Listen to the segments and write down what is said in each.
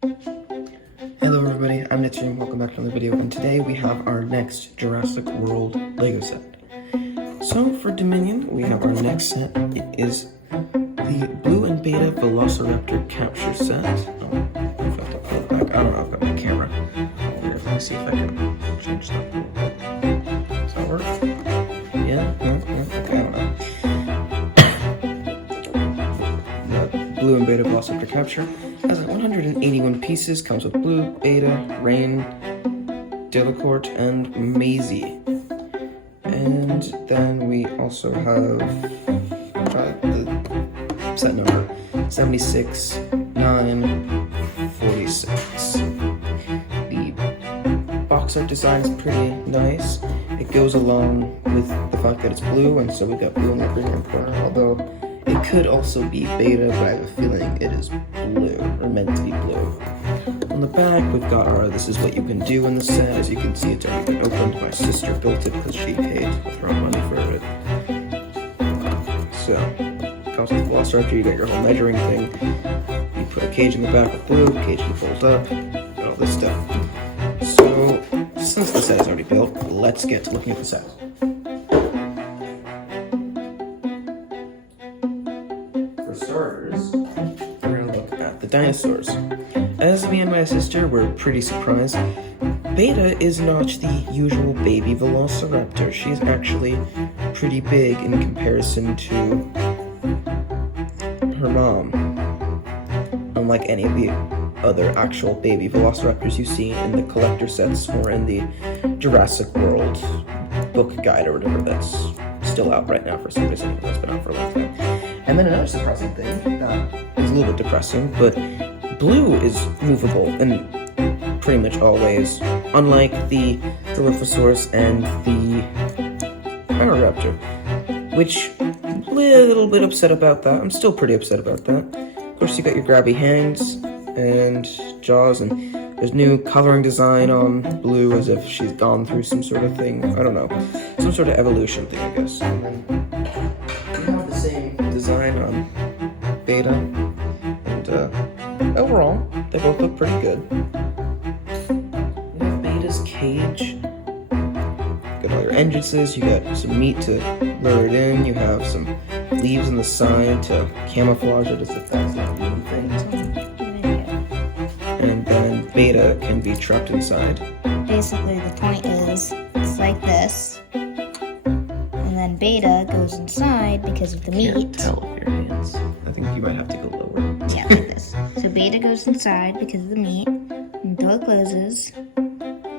Hello everybody, I'm Nitzer and welcome back to another video, and today we have our next Jurassic World Lego set. So for Dominion, we have our next set. It is the Blue and Beta Velociraptor Capture Set. Oh, I forgot to pull it back. I don't know, I've got my camera. Let me see if I can change that. Does that work? Yeah? No? Okay, I don't know. The Blue and Beta Velociraptor Capture has 181 pieces, comes with Blue, Beta, Rain, Delacorte, and Maisie. And then we also have the set number 76, 9, 46. The box art design is pretty nice. It goes along with the fact that it's blue, and so we've got blue in the green corner, although it could also be Beta, but I have a feeling it is blue, or meant to be blue. On the back, we've got our This Is What You Can Do in the set. As you can see, it's already been opened. My sister built it because she paid with her own money for it. So, comes with Velociraptor, you got your whole measuring thing. You put a cage in the back with blue, cage can fold up, got all this stuff. So, since the set is already built, let's get to looking at the set. For starters, we're going to look at the dinosaurs. As me and my sister were pretty surprised, Beta is not the usual baby Velociraptor. She's actually pretty big in comparison to her mom. Unlike any of the other actual baby Velociraptors you see in the collector sets or in the Jurassic World book guide or whatever that's still out right now for some reason. That's been out for a long time. And then another surprising thing that is a little bit depressing, but Blue is movable in pretty much all ways, unlike the Dilophosaurus and the Pyroraptor, which I'm a little bit upset about that. I'm still pretty upset about that. Of course, you got your grabby hands and jaws, and there's new coloring design on Blue as if she's gone through some sort of thing. I don't know, some sort of evolution thing, I guess. And then we have the same design on Beta, and overall, they both look pretty good. You have Beta's cage. You got all your entrances, you got some meat to lure it in, you have some leaves on the side to camouflage it as if that's not moving things. And then Beta can be trapped inside. Basically, the point is, it's like this, and then Beta goes inside because of the meat. Can't tell with your hands. I think you might have to go lower. Yeah, like this. So Beta goes inside because of the meat, and the door closes,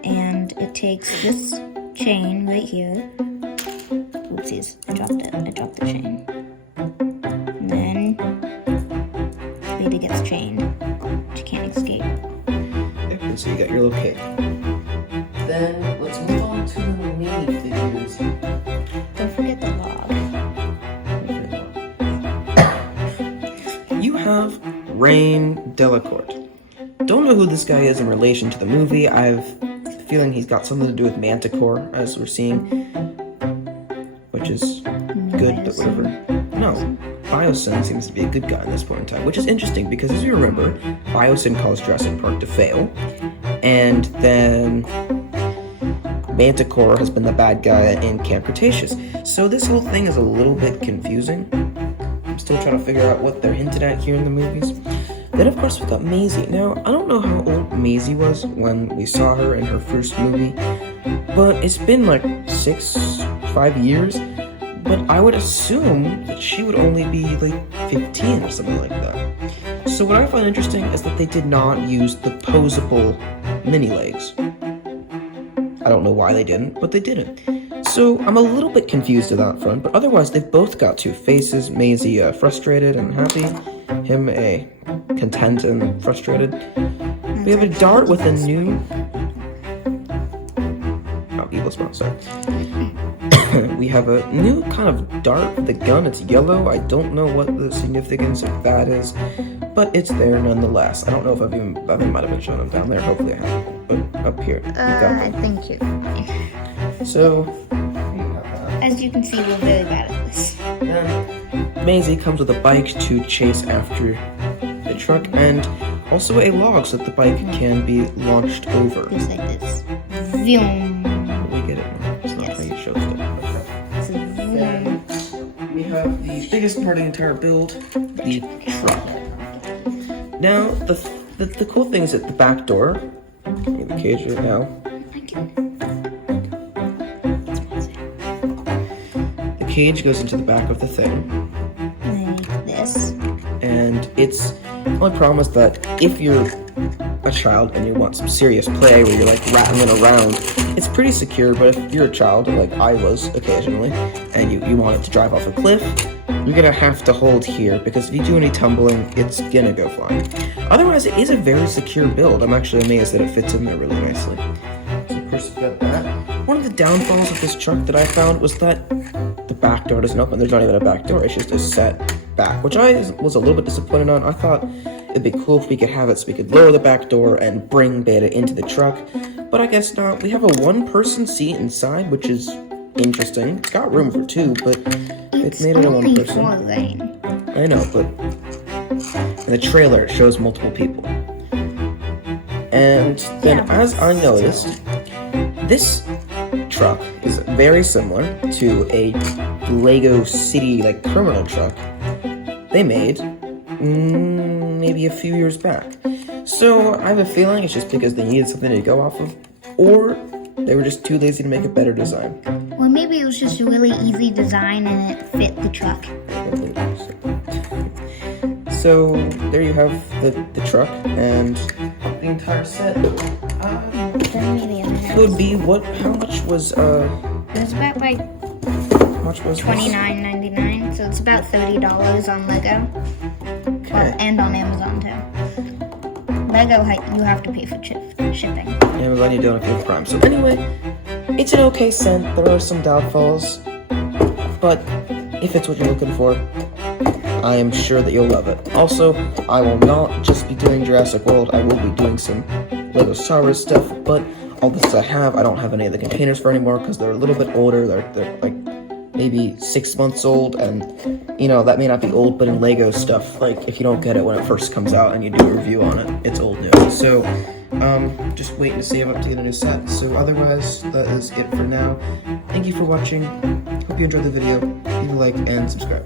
and it takes this chain right here. Oopsies, I dropped it. I dropped the chain. And then Beta gets chained. She can't escape. Okay, so you got your little cake. Then let's move on to the mini figures. Don't forget the log. You have Rain Delacorte. Don't know who this guy is in relation to the movie. I have a feeling he's got something to do with Manticore, as we're seeing, which is good, but whatever. No, Biosyn seems to be a good guy at this point in time, which is interesting because, as you remember, Biosyn caused Jurassic Park to fail, and then Manticore has been the bad guy in Camp Cretaceous. So this whole thing is a little bit confusing. I'm still trying to figure out what they're hinted at here in the movies. Then, of course, we've got Maisie. Now, I don't know how old Maisie was when we saw her in her first movie, but it's been like 5 years. But I would assume that she would only be like 15 or something like that. So what I find interesting is that they did not use the posable mini legs. I don't know why they didn't, but they didn't. So I'm a little bit confused to that front, but otherwise they've both got two faces. Maisie frustrated and happy, him content and frustrated. We have a dart with a new... Oh, evil spawn, sorry. We have a new kind of dart with a gun. It's yellow. I don't know what the significance of that is, but it's there nonetheless. I don't know if I might have been showing them down there. Hopefully I have. But up here. I think you. So, as you can see, we're very bad at this. Maisie comes with a bike to chase after the truck, and Also a log so that the bike can be launched over. Just like this. Vroom. We get it now. It's not Yes. how you showed it. So, vroom. We have the biggest part of the entire build, the truck. Now, the cool thing is at the back door, the cage right now, the cage goes into the back of the thing, Like this. and it's, the only problem is that if you're a child and you want some serious play where you're like rattling around, it's pretty secure, but if you're a child, like I was occasionally, and you want it to drive off a cliff, you're gonna have to hold here, because if you do any tumbling, it's gonna go flying. Otherwise, it is a very secure build. I'm actually amazed that it fits in there really nicely. So of course you've got that. One of the downfalls of this truck that I found was that the back door doesn't open. There's not even a back door, it's just a set back, which I was a little bit disappointed on. I thought it'd be cool if we could have it so we could lower the back door and bring Beta into the truck, but I guess not. We have a one-person seat inside, which is interesting. It's got room for two, but it made it a only one-person. 4 lane. I know, but in the trailer it shows multiple people. And then, Yeah, as I noticed, this truck is very similar to a Lego City like criminal truck they made maybe a few years back. So I have a feeling it's just because they needed something to go off of, or they were just too lazy to make a better design. Well, maybe it was just a really easy design and it fit the truck. So there you have the truck and the entire set. Could be how much was It was about like how much was this? $29.99, so it's about $30 on Lego. Well, and on Amazon too. Lego, you have to pay for shipping. Amazon, you don't have Prime. So anyway, it's an okay scent. There are some downfalls, but if it's what you're looking for, I am sure that you'll love it. Also, I will not just be doing Jurassic World. I will be doing some Lego Star Wars stuff, but all this I don't have any of the containers for anymore because they're a little bit older. They're like maybe 6 months old, and you know, that may not be old, but in Lego stuff, like if you don't get it when it first comes out and you do a review on it, it's old news. So just waiting to see if I'm up to get a new set. So otherwise, that is it for now. Thank you for watching. Hope you enjoyed the video. Leave a like and subscribe.